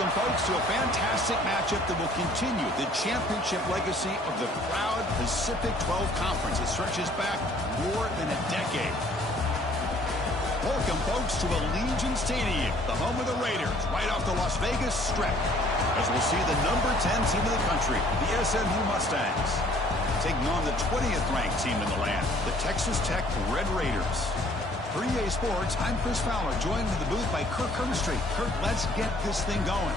Welcome, folks, to a fantastic matchup that will continue the championship legacy of the proud Pacific 12 Conference. It stretches back more than a decade. Welcome, folks, to Allegiant Stadium, the home of the Raiders, right off the Las Vegas Strip, as we'll see the number 10 team in the country, the SMU Mustangs, taking on the 20th ranked team in the land, the Texas Tech Red Raiders. For EA Sports, I'm Chris Fowler, joined in the booth by Kirk Herbstreit. Kirk, let's get this thing going.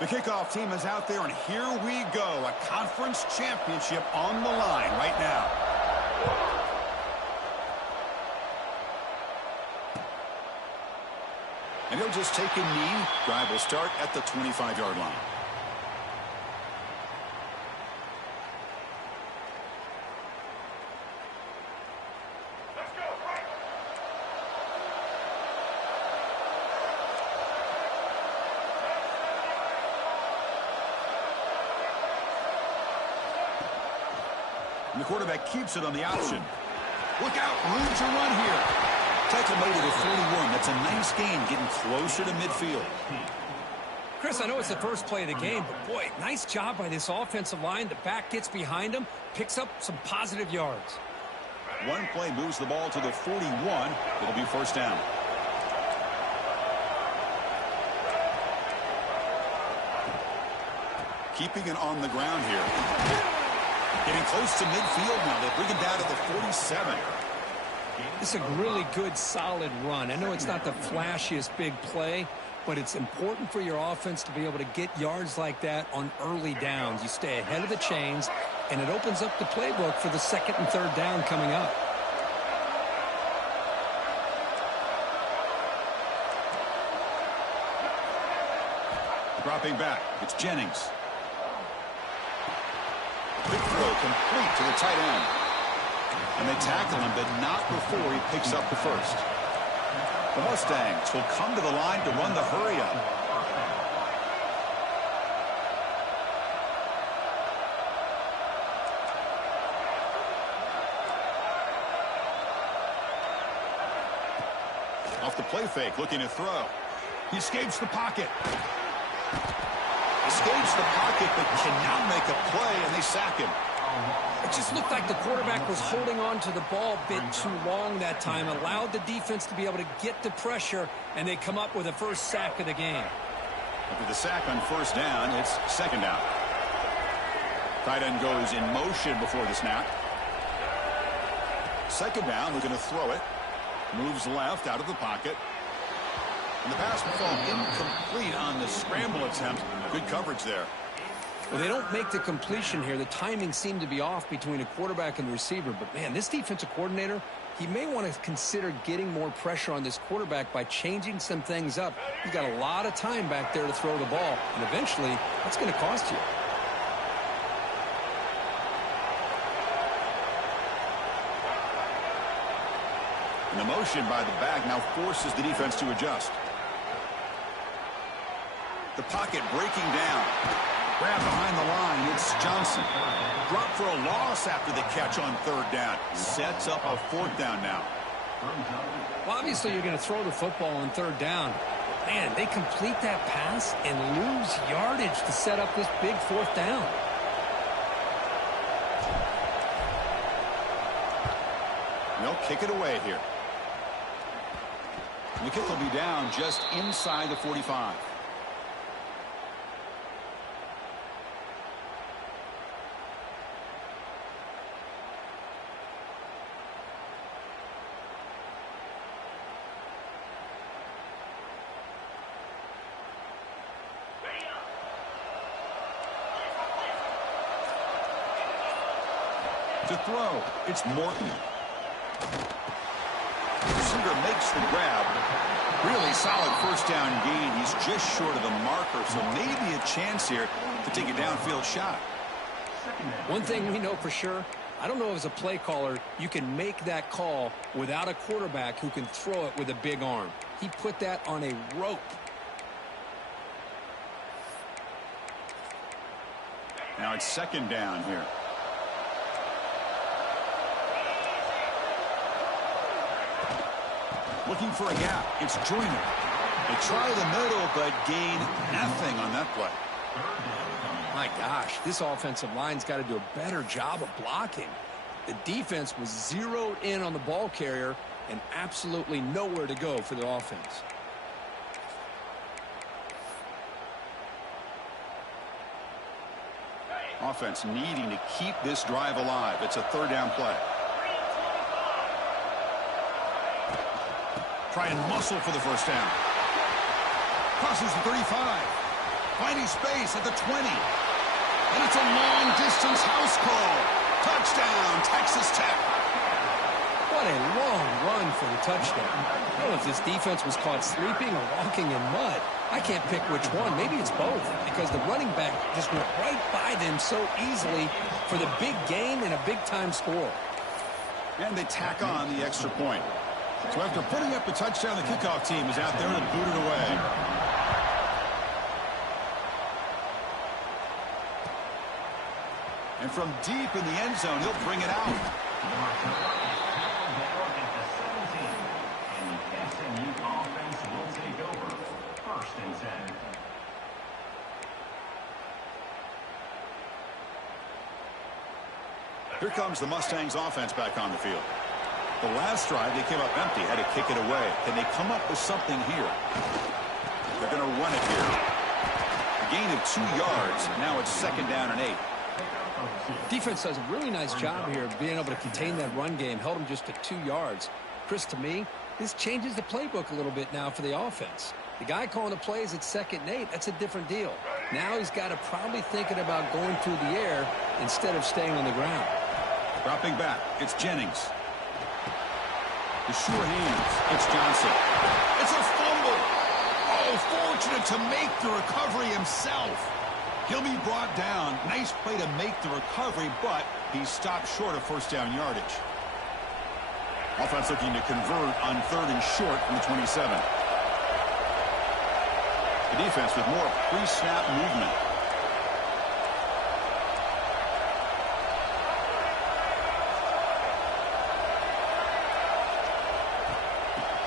The kickoff team is out there, and here we go. A conference championship on the line right now. And he'll just take a knee. Drive will start at the 25-yard line. And the quarterback keeps it on the option. Look out, room to run here. Tackle made it at 41. That's a nice gain, getting closer to midfield. Chris, I know it's the first play of the game, but boy, nice job by this offensive line. The back gets behind him, picks up some positive yards. One play moves the ball to the 41. It'll be first down. Keeping it on the ground here. Getting close to midfield now. They bring it down to the 47. It's a really good, solid run. I know it's not the flashiest big play, but it's important for your offense to be able to get yards like that on early downs. You stay ahead of the chains, and it opens up the playbook for the second and third down coming up. Dropping back, it's Jennings. Quick throw complete to the tight end. And they tackle him, but not before he picks up the first. The Mustangs will come to the line to run the hurry-up. Off the play fake, looking to throw. He escapes the pocket. Escapes the pocket, but cannot make a play, and they sack him. It just looked like the quarterback was holding on to the ball a bit too long that time, allowed the defense to be able to get the pressure, and they come up with a first sack of the game. After the sack on first down, it's second down. Tight end goes in motion before the snap. Second down, looking to throw it. Moves left out of the pocket. And the pass will fall incomplete on the scramble attempt. Good coverage there. Well, they don't make the completion here. The timing seemed to be off between a quarterback and the receiver. But, man, this defensive coordinator, he may want to consider getting more pressure on this quarterback by changing some things up. He's got a lot of time back there to throw the ball. And eventually, that's going to cost you. And the motion by the back now forces the defense to adjust. The pocket breaking down. Grab behind the line. It's Johnson. Drop for a loss after the catch on third down. Sets up a fourth down now. Well, obviously, you're going to throw the football on third down. Man, they complete that pass and lose yardage to set up this big fourth down. They'll kick it away here. And the kick will be down just inside the 45. To throw, it's Morton. Receiver makes the grab. Really solid first down gain. He's just short of the marker, so maybe a chance here to take a downfield shot. One thing we know for sure, I don't know as a play caller, you can make that call without a quarterback who can throw it with a big arm. He put that on a rope. Now it's second down here. Looking for a gap. It's Joyner. They try the middle, but gain nothing on that play. My gosh, this offensive line's got to do a better job of blocking. The defense was zeroed in on the ball carrier and absolutely nowhere to go for the offense. Offense needing to keep this drive alive. It's a third down play. Try and muscle for the first down. Crosses the 35. Finding space at the 20. And it's a long-distance house call. Touchdown, Texas Tech. What a long run for the touchdown. I don't know if this defense was caught sleeping or walking in mud. I can't pick which one. Maybe it's both, because the running back just went right by them so easily for the big gain and a big-time score. And they tack on the extra point. So after putting up the touchdown, the kickoff team is out there to boot it away. And from deep in the end zone, he'll bring it out. Here comes the Mustangs offense back on the field. The last drive, they came up empty, had to kick it away. Can they come up with something here? They're going to run it here. A gain of 2 yards. Now it's second down and 8. Defense does a really nice job here of being able to contain that run game. Held them just to 2 yards. Chris, to me, this changes the playbook a little bit now for the offense. The guy calling the plays at 2nd and 8, that's a different deal. Now he's got to probably thinking about going through the air instead of staying on the ground. Dropping back, it's Jennings. The sure hands, it's Johnson. It's a fumble. Oh, fortunate to make the recovery himself. He'll be brought down. Nice play to make the recovery, but he stopped short of first down yardage. Offense looking to convert on 3rd and short from the 27. The defense with more pre-snap movement.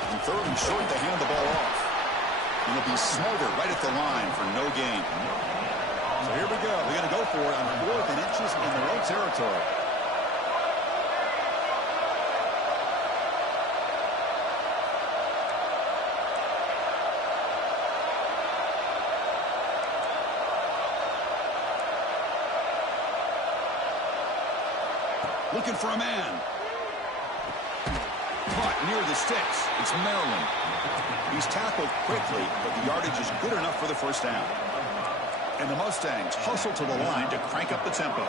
On 3rd and short, they hand the ball off. And they'll be smothered right at the line for no gain. So here we go. They're going to go for it on 4th and inches in their own territory. Looking for a man. Caught near the sticks. It's Maryland. He's tackled quickly, but the yardage is good enough for the first down. And the Mustangs hustle to the line to crank up the tempo.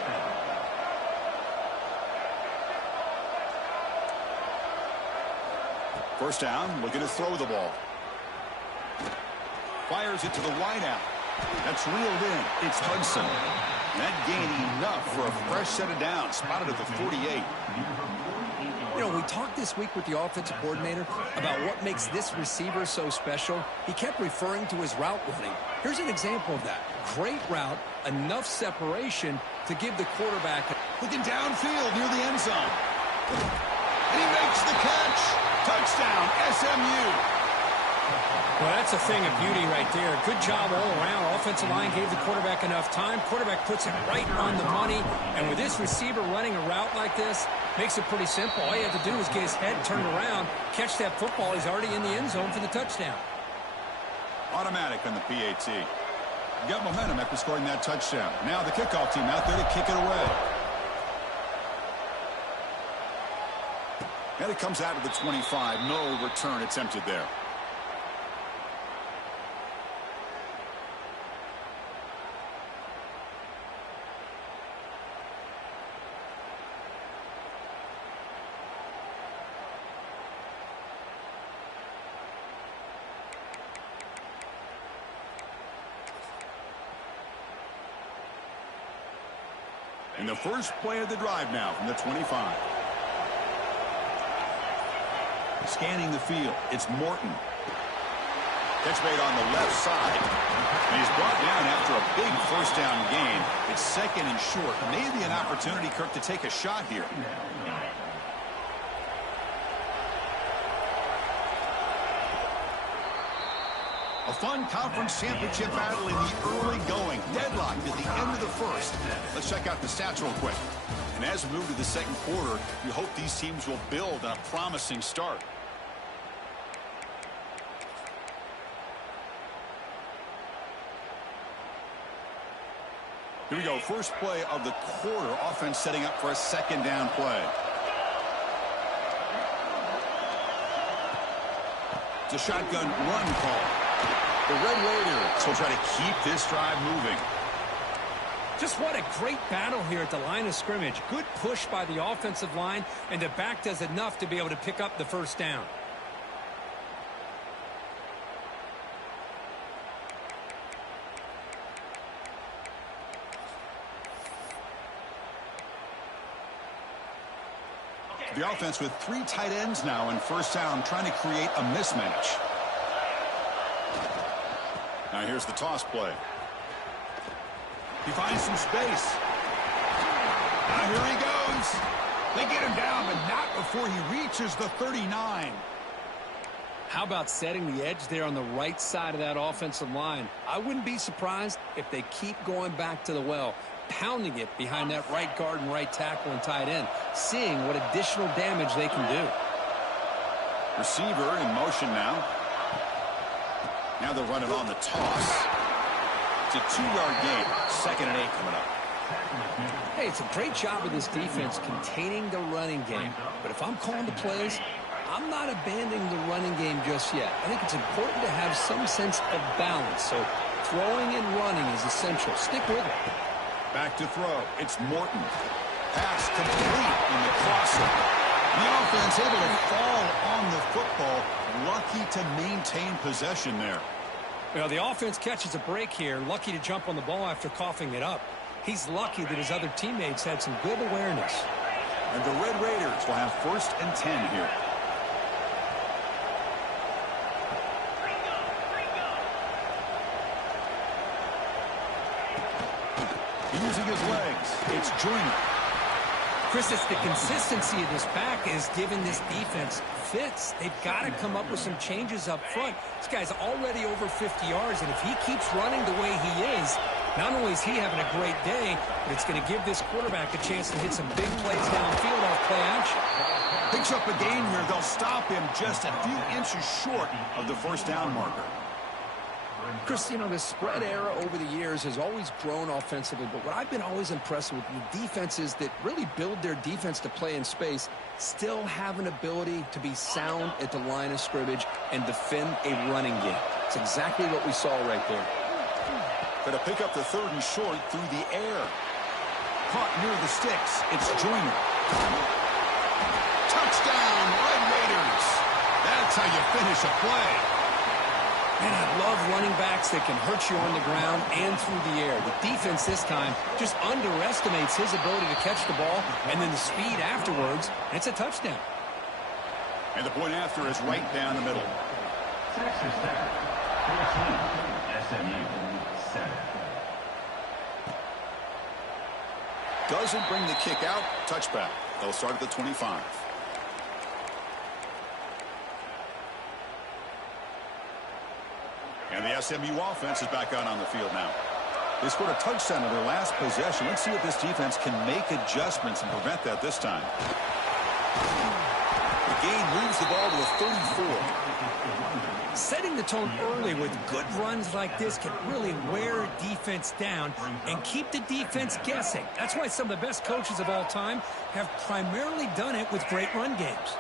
First down, looking to throw the ball. Fires it to the wideout. That's reeled in. It's Hudson. That gained enough for a fresh set of downs. Spotted at the 48. You know, we talked this week with the offensive coordinator about what makes this receiver so special. He kept referring to his route running. Here's an example of that. Great route, enough separation to give the quarterback. Looking downfield near the end zone. And he makes the catch. Touchdown, SMU. Well, that's a thing of beauty right there. Good job all around. Offensive line gave the quarterback enough time. Quarterback puts it right on the money. And with this receiver running a route like this, makes it pretty simple. All you have to do is get his head turned around, catch that football. He's already in the end zone for the touchdown. Automatic on the PAT. Got momentum after scoring that touchdown. Now the kickoff team out there to kick it away. And it comes out of the 25. No return attempted there. And the first play of the drive now from the 25. Scanning the field, it's Morton. Catch made on the left side. And he's brought down after a big first down gain. It's second and short. Maybe an opportunity, Kirk, to take a shot here. A fun conference championship battle in the early going. Deadlocked at the end of the first. Let's check out the stats real quick. And as we move to the second quarter, you hope these teams will build on a promising start. Here we go. First play of the quarter. Offense setting up for a second down play. It's a shotgun run call. The Red Raiders will try to keep this drive moving. Just what a great battle here at the line of scrimmage. Good push by the offensive line, and the back does enough to be able to pick up the first down. The offense with 3 tight ends now in first down, trying to create a mismatch. Now here's the toss play. He finds some space. Now here he goes. They get him down, but not before he reaches the 39. How about setting the edge there on the right side of that offensive line? I wouldn't be surprised if they keep going back to the well, pounding it behind that right guard and right tackle and tight end, seeing what additional damage they can do. Receiver in motion now. Now they'll run it on the toss. It's a 2-yard gain. 2nd and 8 coming up. Hey, it's a great job of this defense containing the running game. But if I'm calling the plays, I'm not abandoning the running game just yet. I think it's important to have some sense of balance. So throwing and running is essential. Stick with it. Back to throw. It's Morton. Pass complete in the crosser. The offense able to fall on the football. Lucky to maintain possession there. Well, the offense catches a break here. Lucky to jump on the ball after coughing it up. He's lucky that his other teammates had some good awareness. And the Red Raiders will have 1st and 10 here. Using his legs, it's Joyner. Chris, it's the consistency of this back is giving this defense fits. They've got to come up with some changes up front. This guy's already over 50 yards, and if he keeps running the way he is, not only is he having a great day, but it's going to give this quarterback a chance to hit some big plays downfield off play action. Picks up a gain here. They'll stop him just a few inches short of the first down marker. Chris, you know, the spread era over the years has always grown offensively, but what I've been always impressed with the defenses that really build their defense to play in space still have an ability to be sound at the line of scrimmage and defend a running game. It's exactly what we saw right there. Going to pick up the 3rd and short through the air. Caught near the sticks. It's Joyner. Touchdown, Red Raiders. That's how you finish a play. And I love running backs that can hurt you on the ground and through the air. The defense this time just underestimates his ability to catch the ball and then the speed afterwards, and it's a touchdown. And the point after is right down the middle. Doesn't bring the kick out. Touchback. They'll start at the 25. And the SMU offense is back out on the field now. They scored a touchdown in their last possession. Let's see if this defense can make adjustments and prevent that this time. The gain moves the ball to the 34. Setting the tone early with good runs like this can really wear a defense down and keep the defense guessing. That's why some of the best coaches of all time have primarily done it with great run games.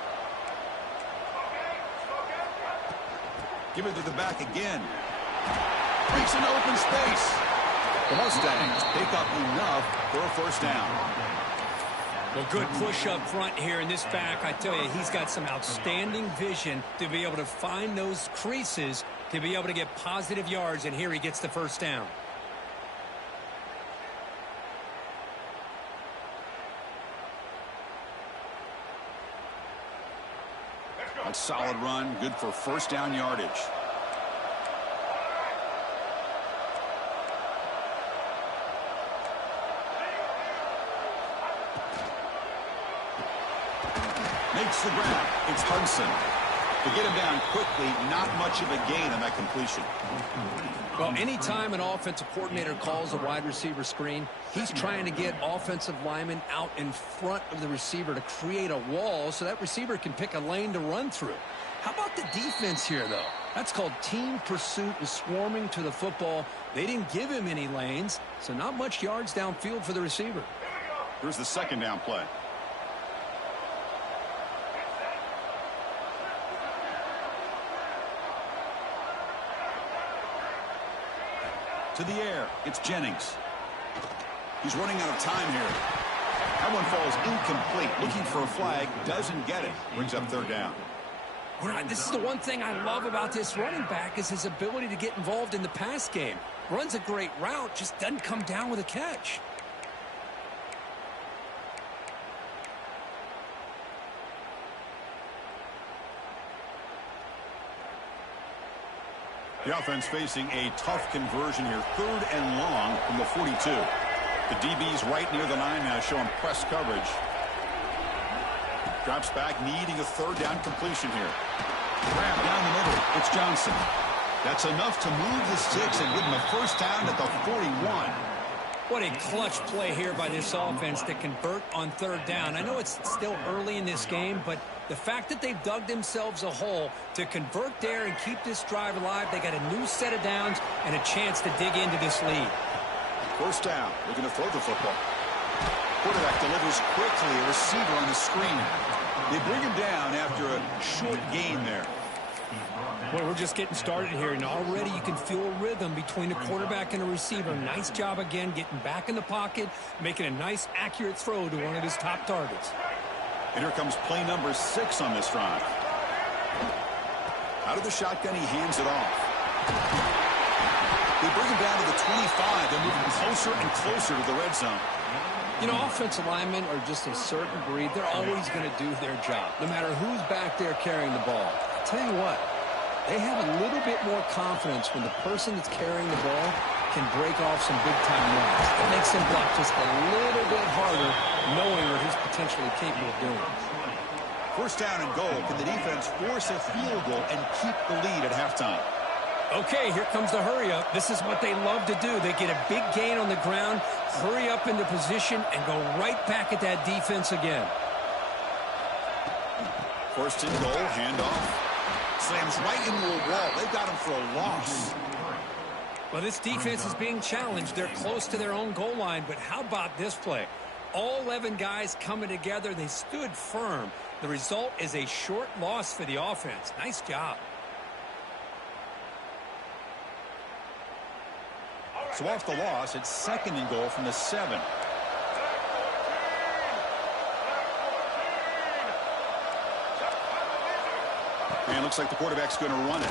Give it to the back again. Breaks an open space. The Mustangs pick up enough for a first down. Well, good push up front here in this back. I tell you, he's got some outstanding vision to be able to find those creases to be able to get positive yards, and here he gets the first down. A solid run, good for first down yardage. Makes the grab. It's Hudson. To get him down quickly, not much of a gain on that completion. Well, anytime an offensive coordinator calls a wide receiver screen, he's trying to get offensive linemen out in front of the receiver to create a wall so that receiver can pick a lane to run through. How about the defense here, though? That's called team pursuit and swarming to the football. They didn't give him any lanes, so not much yards downfield for the receiver. Here's the second down play. To the air, it's Jennings. He's running out of time here. That one falls incomplete. Looking for a flag, doesn't get it. Brings up third down. This is the one thing I love about this running back is his ability to get involved in the pass game. Runs a great route, just doesn't come down with a catch. The offense facing a tough conversion here. Third and long from the 42. The DB's right near the line now, showing press coverage. Drops back, needing a third down completion here. Grab down the middle. It's Johnson. That's enough to move the sticks and give him a first down at the 41. What a clutch play here by this offense to convert on third down. I know it's still early in this game, but the fact that they've dug themselves a hole to convert there and keep this drive alive, they got a new set of downs and a chance to dig into this lead. First down, looking to throw the football. Quarterback delivers quickly, a receiver on the screen. They bring him down after a short gain there. Well, we're just getting started here, and already you can feel a rhythm between the quarterback and the receiver. Nice job again getting back in the pocket, making a nice, accurate throw to one of his top targets. And here comes play number 6 on this drive. Out of the shotgun, he hands it off. They bring him down to the 25. They're moving closer and closer to the red zone. You know, offensive linemen are just a certain breed. They're always going to do their job, no matter who's back there carrying the ball. I'll tell you what, they have a little bit more confidence when the person that's carrying the ball can break off some big-time runs. It makes him block just a little bit harder, knowing what he's potentially capable of doing. First down and goal. Can the defense force a field goal and keep the lead at halftime? Okay, here comes the hurry up. This is what they love to do. They get a big gain on the ground, hurry up into position, and go right back at that defense again. First and goal, handoff. Slams right into a wall. They've got him for a loss. Well, this defense is being challenged. They're close to their own goal line, but how about this play? All 11 guys coming together. They stood firm. The result is a short loss for the offense. Nice job. So off the loss, it's second and goal from the 7. And looks like the quarterback's going to run it.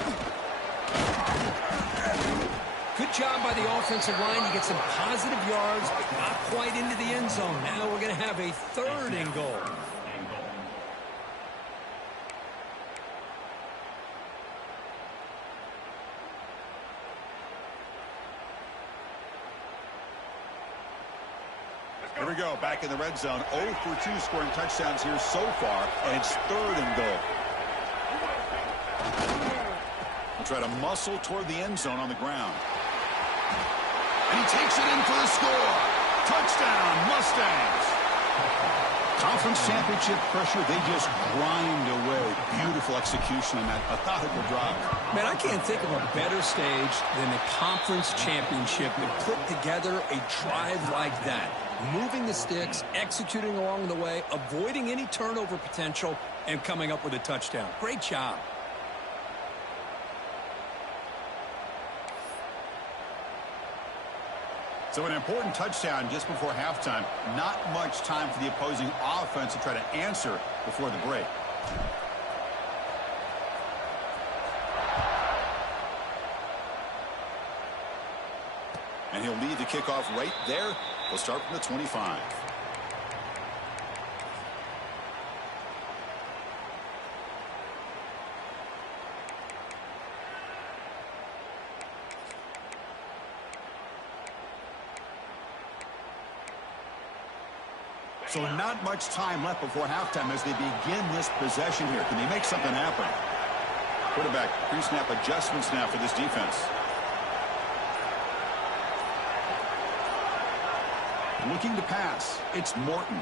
Good job by the offensive line. You get some positive yards, but not quite into the end zone. Now we're going to have a third and goal. Here we go, back in the red zone. 0 for 2 scoring touchdowns here so far, and it's third and goal. We'll try to muscle toward the end zone on the ground. And he takes it in for the score. Touchdown, Mustangs. Conference championship pressure, they just grind away. Beautiful execution on that methodical drive. Man, I can't think of a better stage than the conference championship to put together a drive like that. Moving the sticks, executing along the way, avoiding any turnover potential, and coming up with a touchdown. Great job. So an important touchdown just before halftime. Not much time for the opposing offense to try to answer before the break. And he'll lead the kickoff right there. We'll start from the 25. So not much time left before halftime as they begin this possession here. Can they make something happen? Quarterback pre-snap adjustments now for this defense. Looking to pass. It's Morton.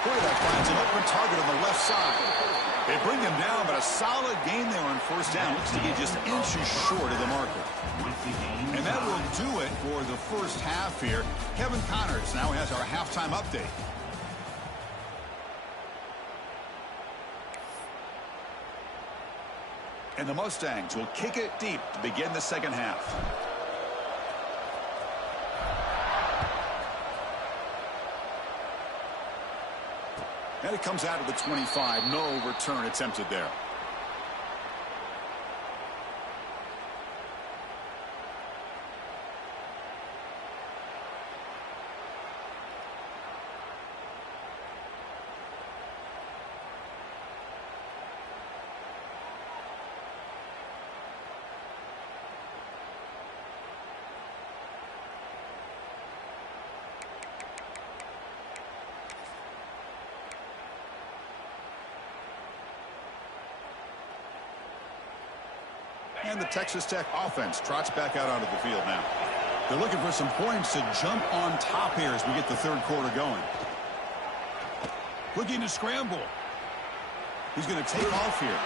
Quarterback finds an open target on the left side. They bring him down, but a solid gain there on first down. Looks to get just inches short of the marker. And that will do it for the first half here. Kevin Connors now has our halftime update. And the Mustangs will kick it deep to begin the second half. And it comes out of the 25. No return attempted there. And the Texas Tech offense trots back out onto the field now. They're looking for some points to jump on top here as we get the third quarter going. Looking to scramble. He's going to take off here.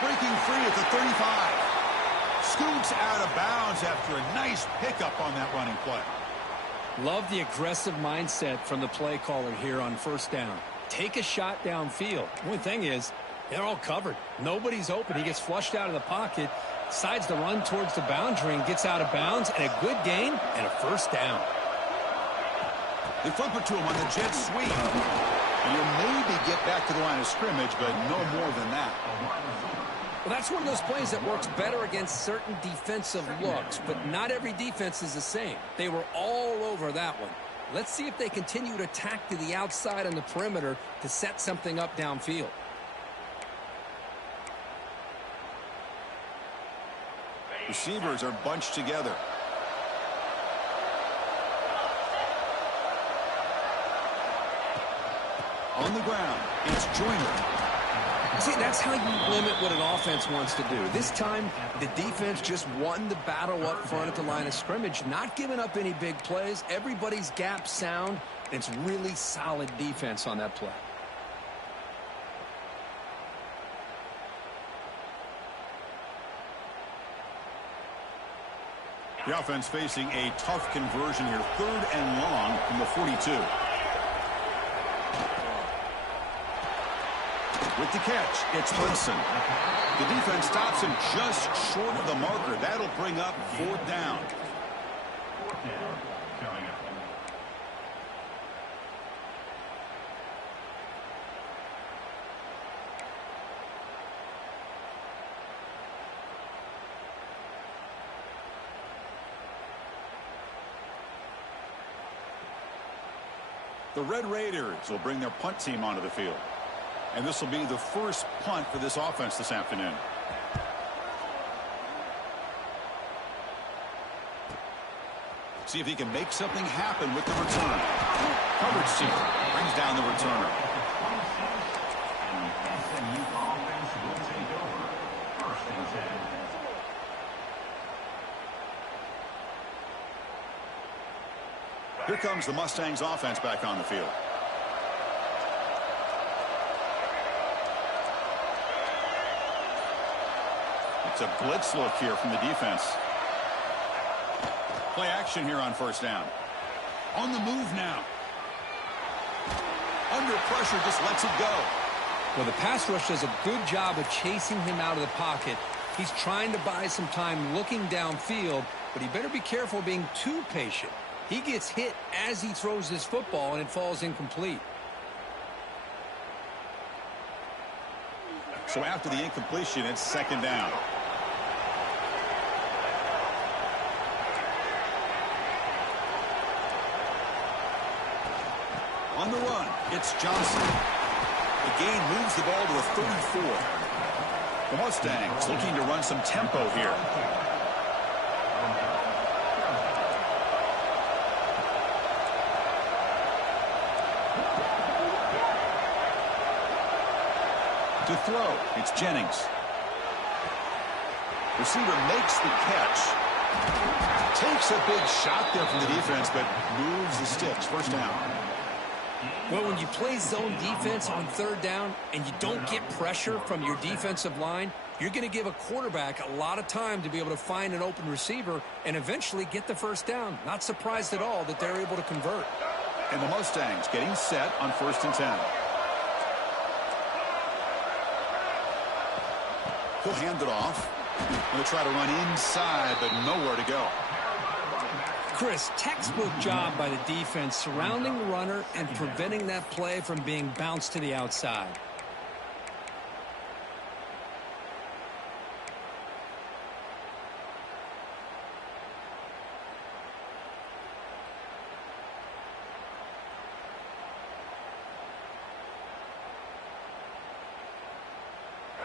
Breaking free at the 35. Scoots out of bounds after a nice pickup on that running play. Love the aggressive mindset from the play caller here on first down. Take a shot downfield. One thing is, they're all covered. Nobody's open. He gets flushed out of the pocket, decides to run towards the boundary and gets out of bounds, and a good gain and a first down. They flip it to him on the jet sweep. And he'll maybe get back to the line of scrimmage, but no more than that. Well, that's one of those plays that works better against certain defensive looks, but not every defense is the same. They were all over that one. Let's see if they continue to attack to the outside on the perimeter to set something up downfield. Receivers are bunched together. On the ground, it's Joyner. See, that's how you limit what an offense wants to do. This time, the defense just won the battle up front at the line of scrimmage, not giving up any big plays. Everybody's gap sound. It's really solid defense on that play. The offense facing a tough conversion here. 3rd and long from the 42. With the catch, it's Hudson. The defense stops him just short of the marker. That'll bring up 4th down. The Red Raiders will bring their punt team onto the field. And this will be the first punt for this offense this afternoon. See if he can make something happen with the return. Coverage team brings down the returner. Here comes the Mustangs offense back on the field. It's a blitz look here from the defense. Play action here on first down. On the move now. Under pressure, just lets it go. Well, the pass rush does a good job of chasing him out of the pocket. He's trying to buy some time looking downfield, but he better be careful being too patient. He gets hit as he throws this football, and it falls incomplete. So after the incompletion, it's 2nd down. On the run, it's Johnson. The gain moves the ball to the 34. The Mustangs looking to run some tempo here. To throw, it's Jennings. Receiver makes the catch. Takes a big shot there from the defense, but moves the sticks. First down. Well, when you play zone defense on third down and you don't get pressure from your defensive line, you're going to give a quarterback a lot of time to be able to find an open receiver and eventually get the first down. Not surprised at all that they're able to convert. And the Mustangs getting set on 1st and 10. He'll hand it off. Going to try to run inside, but nowhere to go. Chris, textbook job by the defense surrounding the runner and preventing that play from being bounced to the outside.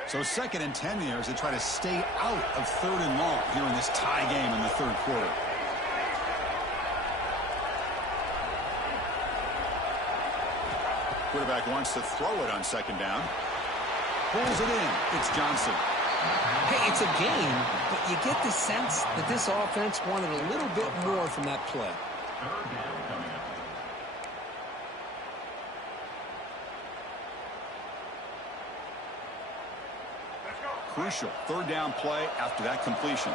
So 2nd and 10 here as they try to stay out of 3rd and long here in this tie game in the 3rd quarter. Quarterback wants to throw it on 2nd down. Pulls it in. It's Johnson. Hey, it's a game, but you get the sense that this offense wanted a little bit more from that play. Crucial 3rd down play after that completion.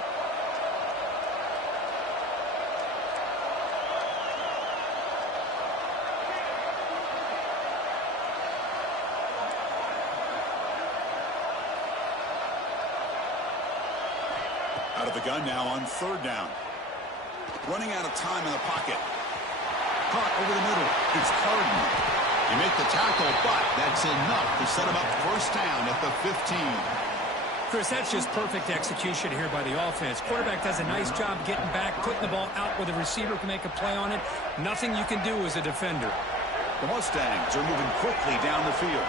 Out of the gun now on 3rd down. Running out of time in the pocket. Caught over the middle. It's Harden. You make the tackle, but that's enough to set him up 1st down at the 15. Chris, that's just perfect execution here by the offense. Quarterback does a nice job getting back, putting the ball out where the receiver can make a play on it. Nothing you can do as a defender. The Mustangs are moving quickly down the field.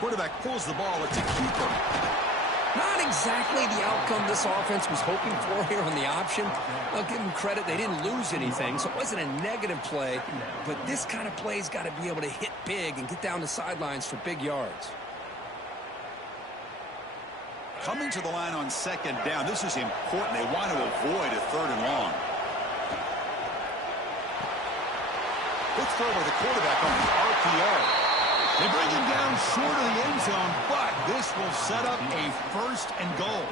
Quarterback pulls the ball. It's a keeper. Not exactly the outcome this offense was hoping for here on the option. I'll give them credit. They didn't lose anything, so it wasn't a negative play. But this kind of play's got to be able to hit big and get down the sidelines for big yards. Coming to the line on 2nd down. This is important. They want to avoid a 3rd and long. Good throw by the quarterback on the RPO. They bring him down short of the end zone, but this will set up a 1st and goal.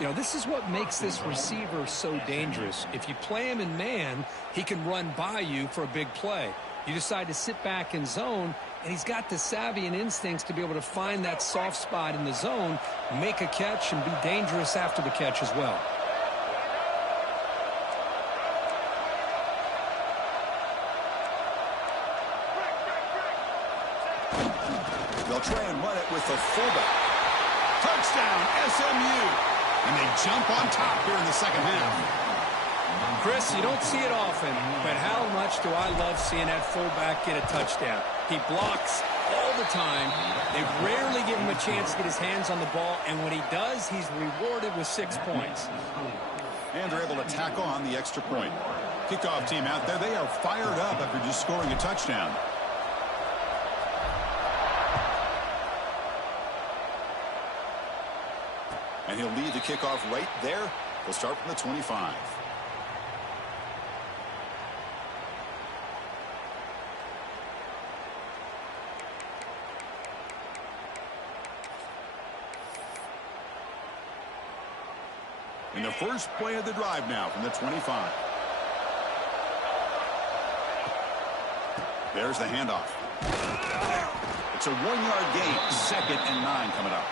You know, this is what makes this receiver so dangerous. If you play him in man, he can run by you for a big play. You decide to sit back in zone, and he's got the savvy and instincts to be able to find that soft spot in the zone, make a catch, and be dangerous after the catch as well. They'll try and run it with the fullback. Touchdown, SMU. And they jump on top here in the 2nd half. Chris, you don't see it often, but how much do I love seeing that fullback get a touchdown? He blocks all the time. They rarely give him a chance to get his hands on the ball, and when he does, he's rewarded with 6 points. And they're able to tackle on the extra point. Kickoff team out there. They are fired up after just scoring a touchdown. And he'll lead the kickoff right there. They'll start from the 25. And the first play of the drive now from the 25. There's the handoff. It's a 1-yard gain. 2nd and 9 coming up.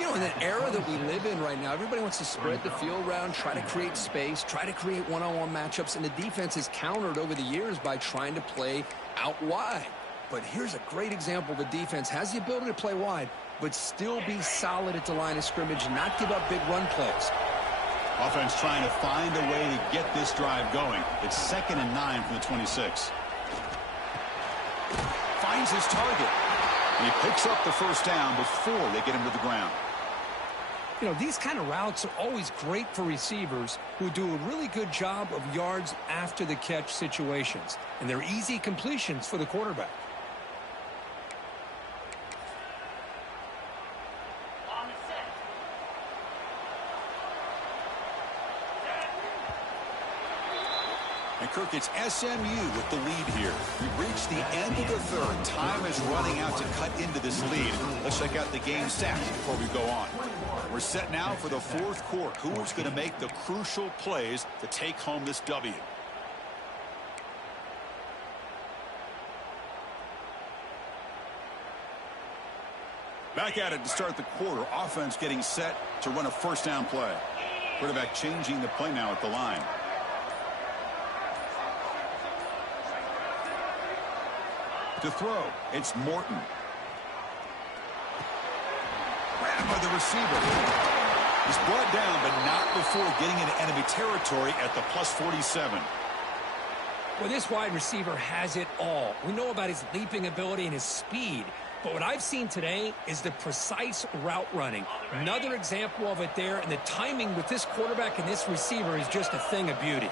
You know, in the era that we live in right now, everybody wants to spread the field around, try to create space, try to create one-on-one matchups, and the defense is countered over the years by trying to play out wide. But here's a great example. The defense has the ability to play wide, but still be solid at the line of scrimmage and not give up big run plays. Offense trying to find a way to get this drive going. It's 2nd and 9 from the 26. Finds his target. And he picks up the first down before they get him to the ground. You know, these kind of routes are always great for receivers who do a really good job of yards after the catch situations. And they're easy completions for the quarterback. And Kirk, it's SMU with the lead here. We've reached the end of the third. Time is running out to cut into this lead. Let's check out the game stats before we go on. We're set now for the fourth quarter. Who is going to make the crucial plays to take home this W? Back at it to start the quarter. Offense getting set to run a first down play. Quarterback changing the play now at the line. To throw, it's Morton. Grabbed by the receiver. He's brought down, but not before getting into enemy territory at the +47. Well, this wide receiver has it all. We know about his leaping ability and his speed, but what I've seen today is the precise route running. Another example of it there, and the timing with this quarterback and this receiver is just a thing of beauty.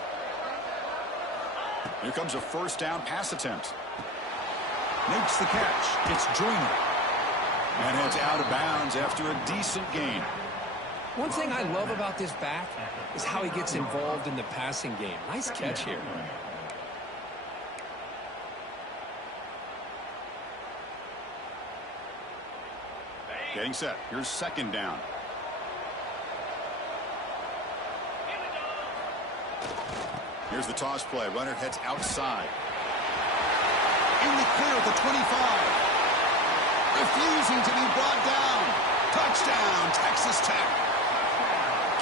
Here comes a first down pass attempt. Makes the catch. It's Joyner. And heads out of bounds after a decent gain. One thing I love about this back is how he gets involved in the passing game. Nice catch here. Getting set. Here's second down. Here's the toss play. Runner heads outside. In the clear at the 25. Refusing to be brought down. Touchdown, Texas Tech.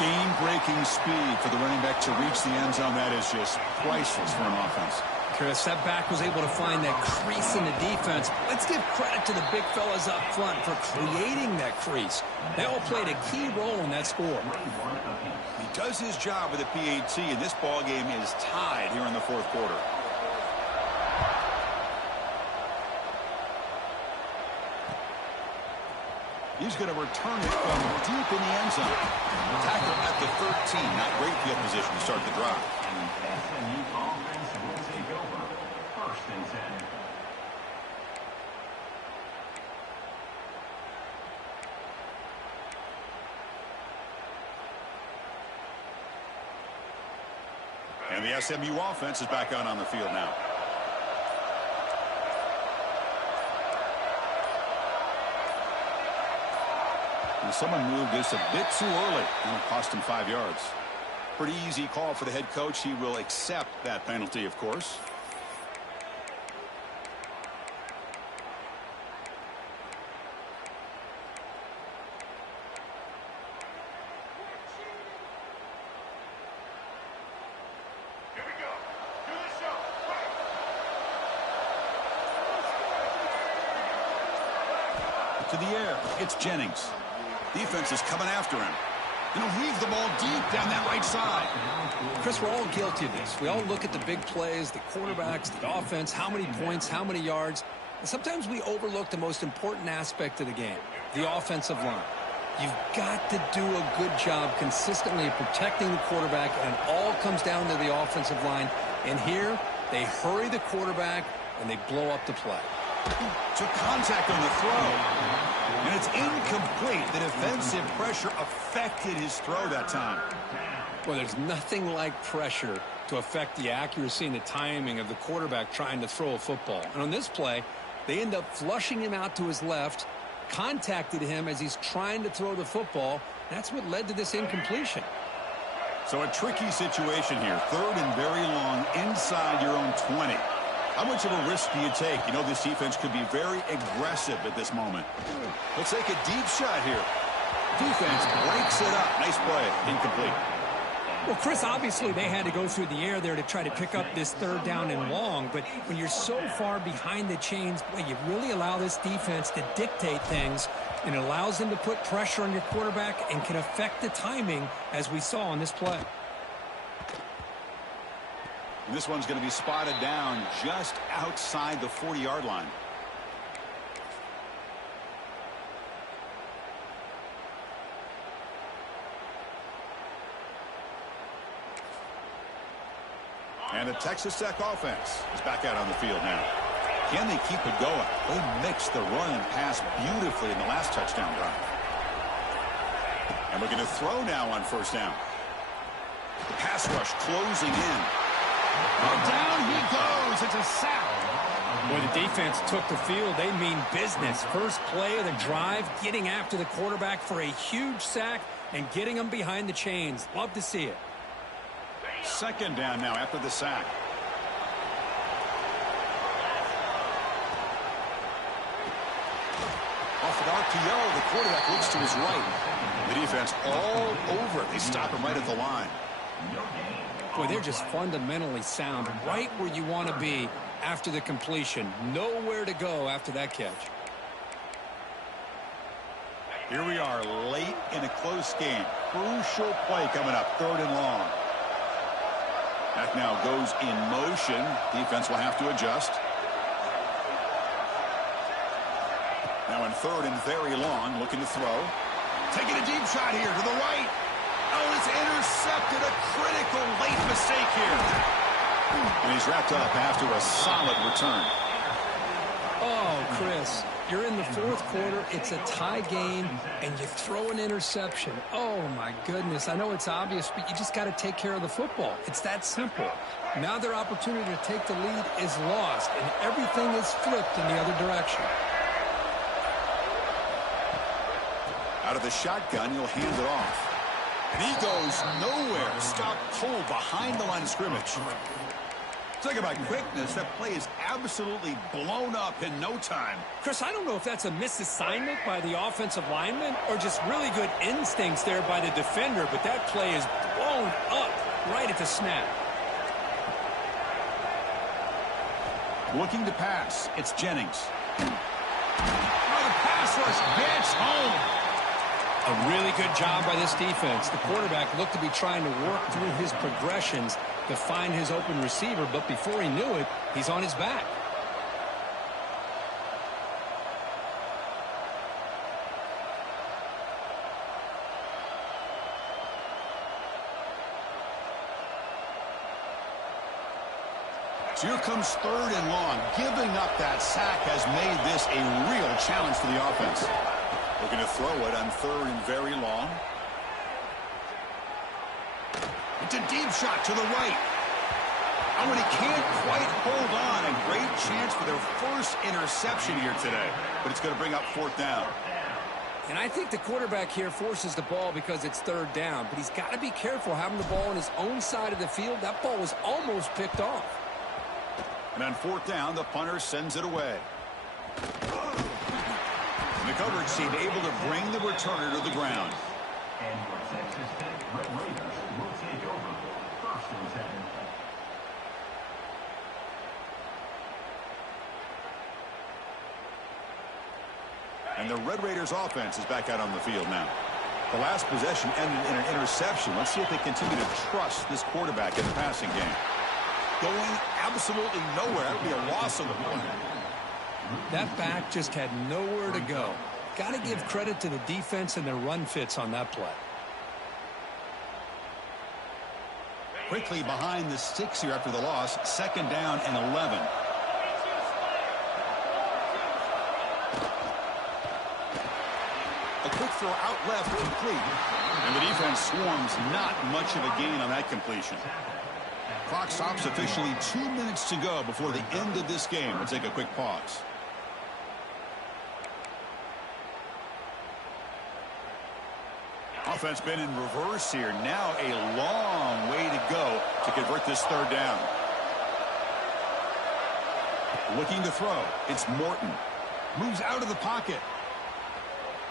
Game-breaking speed for the running back to reach the end zone. That is just priceless for an offense. Chris, that back was able to find that crease in the defense. Let's give credit to the big fellas up front for creating that crease. They all played a key role in that score. He does his job with the PAT, and this ball game is tied here in the fourth quarter. He's going to return it from deep in the end zone. Tackle at the 13. Not great field position to start the drive. SMU offense will take over. First and 10. And the SMU offense is back out on the field now. And someone moved this a bit too early, and it cost him 5 yards. Pretty easy call for the head coach. He will accept that penalty, of course. To the air, it's Jennings. Defense is coming after him. And he'll leave the ball deep down that right side. Chris, we're all guilty of this. We all look at the big plays, the quarterbacks, the offense, how many points, how many yards. And sometimes we overlook the most important aspect of the game, the offensive line. You've got to do a good job consistently protecting the quarterback, and it all comes down to the offensive line. And here, they hurry the quarterback, and they blow up the play. Took contact on the throw. And it's incomplete. The defensive pressure affected his throw that time. Well, there's nothing like pressure to affect the accuracy and the timing of the quarterback trying to throw a football. And on this play, they end up flushing him out to his left, contacted him as he's trying to throw the football. That's what led to this incompletion. So a tricky situation here. Third and very long inside your own 20. How much of a risk do you take? You know this defense could be very aggressive at this moment. Let's take a deep shot here. Defense breaks it up. Nice play. Incomplete. Well, Chris, obviously they had to go through the air there to try to pick up this third down and long. But when you're so far behind the chains, boy, you really allow this defense to dictate things. And it allows them to put pressure on your quarterback and can affect the timing, as we saw on this play. And this one's going to be spotted down just outside the 40-yard line. And the Texas Tech offense is back out on the field now. Can they keep it going? They mixed the run and pass beautifully in the last touchdown drive. And we're going to throw now on first down. The pass rush closing in. And down he goes. It's a sack. When the defense took the field, they mean business. First play of the drive, getting after the quarterback for a huge sack and getting him behind the chains. Love to see it. Second down now after the sack. Off an RPO, the quarterback looks to his right. The defense all over it. They stop him right at the line. Boy, they're just fundamentally sound, right where you want to be after the completion. Nowhere to go after that catch. Here we are late in a close game. Crucial play coming up, 3rd and long. That now goes in motion. Defense will have to adjust. Now in 3rd and very long, looking to throw. Taking a deep shot here to the right. Oh, it's intercepted. A critical late mistake here. And he's wrapped up after a solid return. Oh, Chris, you're in the 4th quarter. It's a tie game, and you throw an interception. Oh, my goodness. I know it's obvious, but you just got to take care of the football. It's that simple. Now their opportunity to take the lead is lost, and everything is flipped in the other direction. Out of the shotgun, he'll hand it off. And he goes nowhere. Stop cold behind the line of scrimmage. Talk about quickness. That play is absolutely blown up in no time. Chris, I don't know if that's a misassignment by the offensive lineman or just really good instincts there by the defender, but that play is blown up right at the snap. Looking to pass. It's Jennings. Oh, the pass rush gets home. A really good job by this defense. The quarterback looked to be trying to work through his progressions to find his open receiver, but before he knew it, he's on his back. So here comes 3rd and long. Giving up that sack has made this a real challenge for the offense. Looking to throw it on 3rd and very long. It's a deep shot to the right. Oh, and he can't quite hold on. A great chance for their first interception here today. But it's going to bring up 4th down. And I think the quarterback here forces the ball because it's 3rd down. But he's got to be careful having the ball on his own side of the field. That ball was almost picked off. And on 4th down, the punter sends it away. And the coverage team able to bring the returner to the ground. And your Texas Tech Red Raiders will take over 1st and 10. And the Red Raiders offense is back out on the field now. The last possession ended in an interception. Let's see if they continue to trust this quarterback in the passing game. Going absolutely nowhere. That would be a loss of the point. That back just had nowhere to go. Got to give credit to the defense and their run fits on that play. Quickly behind the sticks here after the loss. 2nd down and 11. A quick throw out left, complete. And the defense swarms, not much of a gain on that completion. Clock stops officially 2 minutes to go before the end of this game. We'll take a quick pause. Offense been in reverse here. Now a long way to go to convert this 3rd down. Looking to throw. It's Morton. Moves out of the pocket.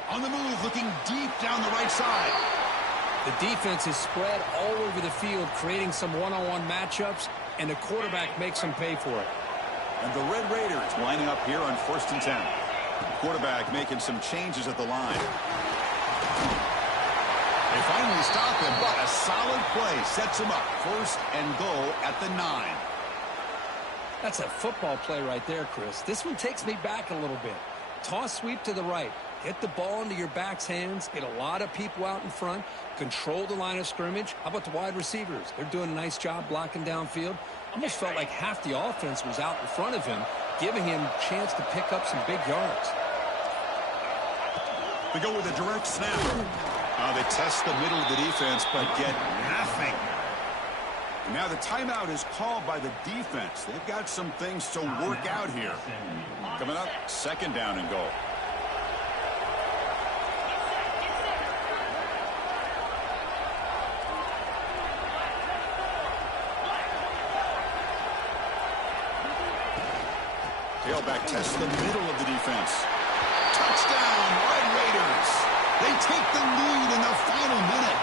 On the move, looking deep down the right side. The defense is spread all over the field, creating some one-on-one matchups, and the quarterback makes them pay for it. And the Red Raiders lining up here on 1st and 10. The quarterback making some changes at the line. They finally stop him, but a solid play sets him up. 1st and goal at the 9. That's a football play right there, Chris. This one takes me back a little bit. Toss sweep to the right. Get the ball into your back's hands, get a lot of people out in front, control the line of scrimmage. How about the wide receivers? They're doing a nice job blocking downfield. Almost felt like half the offense was out in front of him, giving him a chance to pick up some big yards. They go with a direct snap. They test the middle of the defense, but get nothing. And now the timeout is called by the defense. They've got some things to work out here. Coming up, 2nd down and goal. Tailback tests the middle of the defense. Touchdown, Red Raiders. They take the lead in the final minute.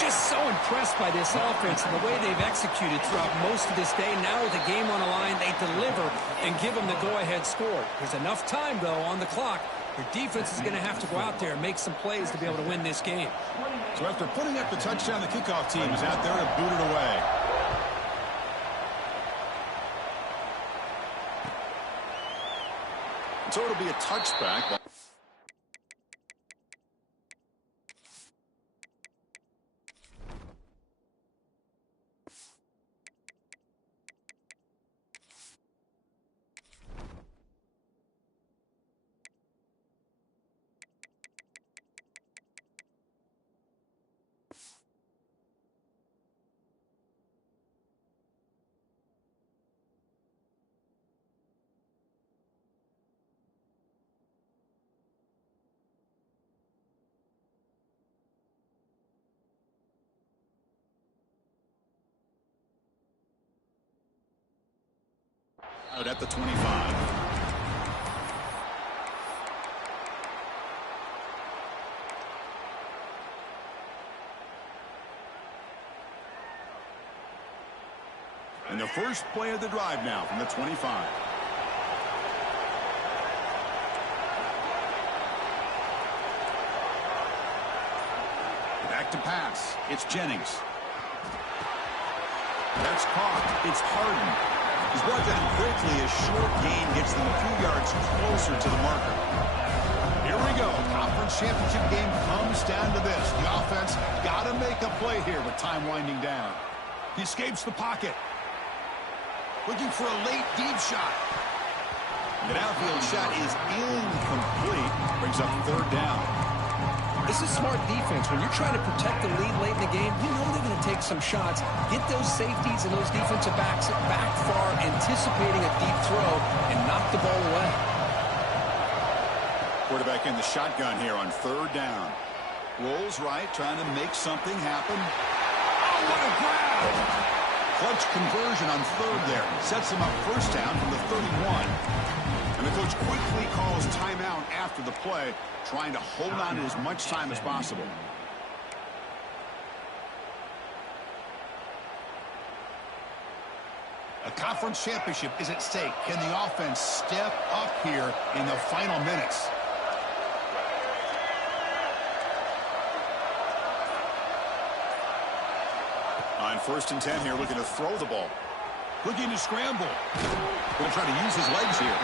Just so impressed by this offense and the way they've executed throughout most of this day. Now with the game on the line, they deliver and give them the go-ahead score. There's enough time, though, on the clock. Your defense is going to have to go out there and make some plays to be able to win this game. So after putting up the touchdown, the kickoff team is out there to boot it away. So it'll be a touchback. Out at the 25. And the first play of the drive now from the 25. Back to pass. It's Jennings. That's caught. It's Harden. He's brought down quickly. A short gain gets them a few yards closer to the marker. Here we go. Conference championship game comes down to this. The offense got to make a play here with time winding down. He escapes the pocket. Looking for a late deep shot. The downfield shot is incomplete. Brings up 3rd down. This is smart defense. When you're trying to protect the lead late in the game, you know they're going to take some shots. Get those safeties and those defensive backs back far, anticipating a deep throw, and knock the ball away. Quarterback in the shotgun here on 3rd down. Rolls right, trying to make something happen. Oh, what a grab! Clutch conversion on 3rd there. Sets him up 1st down from the 31. And the coach quickly calls timeout after the play, trying to hold on to as much time as possible. A conference championship is at stake. Can the offense step up here in the final minutes? On 1st and 10 here, looking to throw the ball. Looking to scramble. Going to try to use his legs here.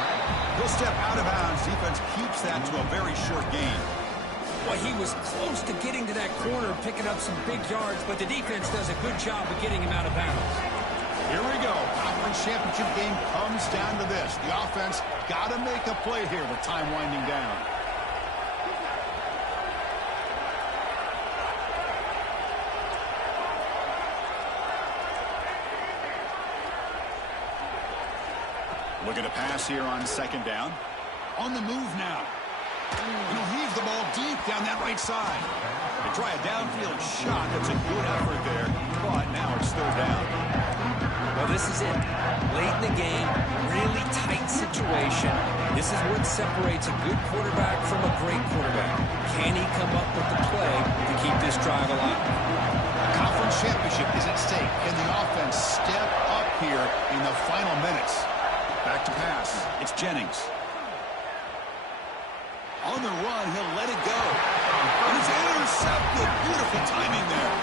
He'll step out of bounds. Defense keeps that to a very short gain. Well, he was close to getting to that corner, picking up some big yards, but the defense does a good job of getting him out of bounds. Here we go. Conference championship game comes down to this. The offense got to make a play here with time winding down. Looking to pass here on 2nd down. On the move now. And he'll heave the ball deep down that right side. They try a downfield shot. That's a good effort there. But now it's 3rd down. Well, this is it. Late in the game, really tight situation. This is what separates a good quarterback from a great quarterback. Can he come up with the play to keep this drive alive? A conference championship is at stake. Can the offense step up here in the final minutes? Back to pass. It's Jennings. On the run, he'll let it go. And it's intercepted. Beautiful timing there.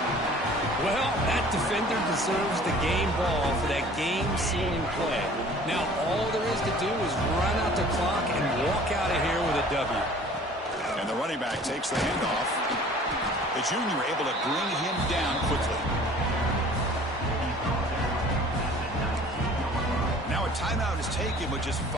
Well, that defender deserves the game ball for that game-sealing play. Now, all there is to do is run out the clock and walk out of here with a W. And the running back takes the handoff. The junior able to bring him down quickly. Now a timeout is taken with just